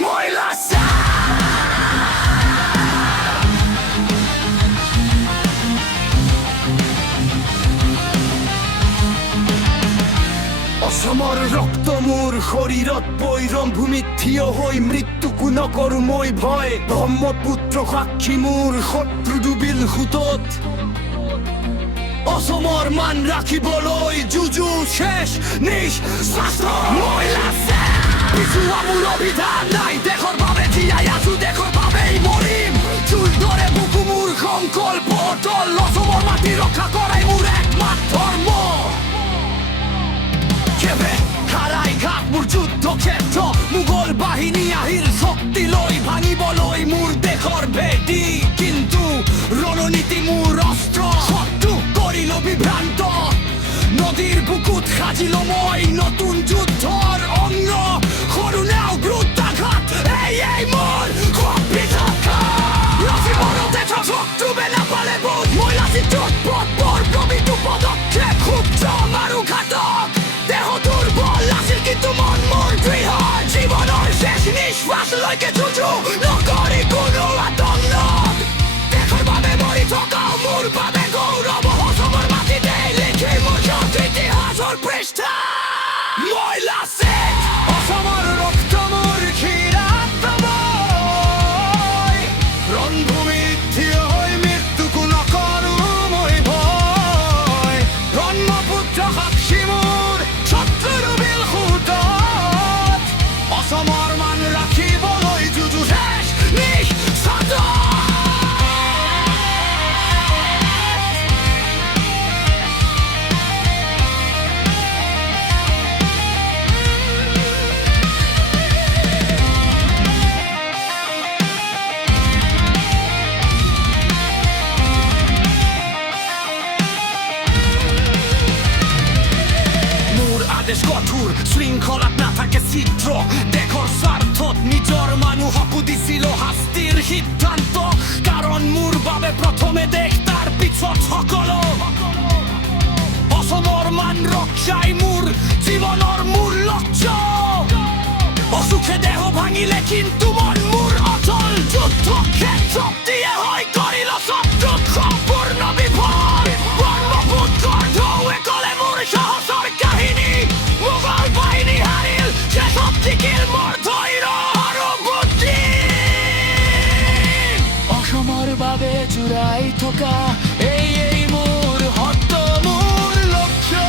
ময়লা অসমৰ ৰক্ত মোৰ শৰীৰত বৈ ৰণভূমিত থিয় হৈ মৃত্যুকো নকৰো মই ভয় ব্ৰহ্মপুত্ৰ সাক্ষী মোৰ শত্ৰু ডুবিল সোঁতত অসমৰ মান ৰাখিবলৈ যুঁজু শেষ নিঃশ্বাস ময়লা পিছুৱা মোৰ অভিধান নাই দেশৰ বাবে জীয়াই আছো দেশৰ বাবেই মৰিম চুল ধৰে বুকু মোৰ সংকল্প অটল অসমৰ মাটি ৰক্ষা কৰাই মোৰ একমাত্ৰ ধৰ্ম হাৰাই ঘাট মোৰ যুদ্ধ ক্ষেত্ৰ মোগল বাহিনী আহিল শক্তি লৈ ভাঙিবলৈ মোৰ দেশৰ ভেটি কিন্তু ৰণনীতি মোৰ অস্ত্ৰ শত্ৰু কৰিলো বিভ্ৰান্ত নদীৰ বুকুত সাজিলো মই নতুন যুদ্ধৰ অংগ সৰু নাও দ্ৰুতাঘাত এই মোৰ মনতে শত্ৰু বেলা পালে বোধ মই লাচি চটপট বৰ প্ৰবিটো পদক্ষেপ খুব জম আৰু ঘাতক দেহ দুৰ্বল আছিল কিন্তু মন মোৰ দৃঢ় জীৱনৰ শেষ নিশ্বাসলৈকে যুঁজো নকৰি কোনো আতংক দেশৰ বাবে মৰি থকাও মোৰ বাবে গৌৰৱ অসমৰ মাটিতে লিখি মোৰ ইতিহাসৰ পৃষ্ঠা মই লাচিত অসমৰ ৰক্ত মোৰ ক্ষীৰাত মই ৰণভূমিত থিয় হৈ মৃত্যুকো নকৰো মই ভয় ব্ৰহ্মপুত্ৰ সাক্ষী মোৰ শত্ৰুৰ বিল সোঁতত অসমৰ মান ৰাখিবলৈ যুঁজু শেষ নিঃশ্বাস কঠোৰ শৃংখলাত নাথাকে চিত্ৰ দেশৰ স্বাৰ্থত নিজৰ মানুহকো দিছিল শাস্তিৰ সিদ্ধান্ত কাৰণ মোৰ বাবে প্ৰথমে দেশ তাৰ পিছত সকলো অসমৰ মান ৰক্ষাই মোৰ জীৱনৰ মূল লক্ষ্য অসুখে দেহ ভাঙিলে কিন্তু মন মোৰ অচল যুদ্ধ ক্ষেত্ৰত দিয়ে হৈ কৰিল শত্ৰুক সম্পূৰ্ণ বিফল ব্ৰহ্মপুত্ৰৰ ঢৌৱে ক'লে মোৰ সাহসৰ কাহিনী মোগল বাহিনী হাৰিল শেষত টিকিল মোৰ ধৈৰ্য আৰু বুদ্ধি অসমৰ বাবে জোৰাই থকা এই মোৰ সত্য মোৰ লক্ষ্য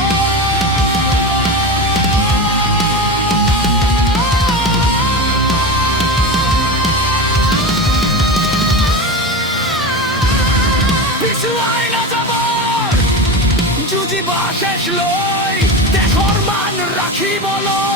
পিছুৱাই নাযাব যুঁজিব শেষ লৈ দেশৰ মান ৰাখিবলৈ